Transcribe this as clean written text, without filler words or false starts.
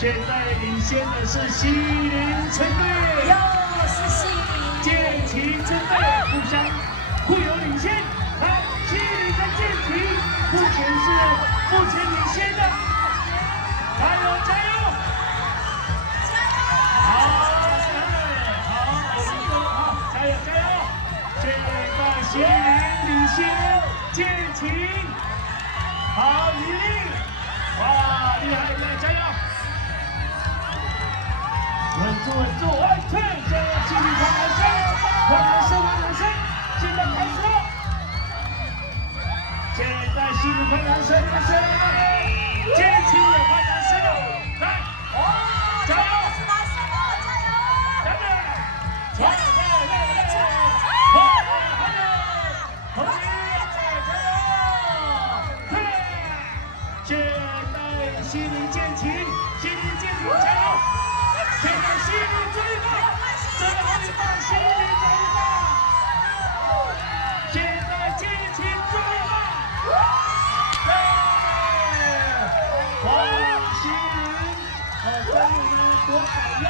现在领先的是西林村队，又是西林，建奇村队互有领先。来，西林跟建奇目前领先的，加油加油！好，加油加油！现在西林领先建奇，好李丽，哇，厉害厉害，加油！ 稳住！哎，退！加油！继续快男生，现在开始了！现在西林快男生，建奇也快男生了，来，加油！是男生哦，加油！加油！现在西林建奇，加油！ 现在西林最棒，最棒，西林最棒！现在建奇最棒！对，黄西林，终于夺跑了！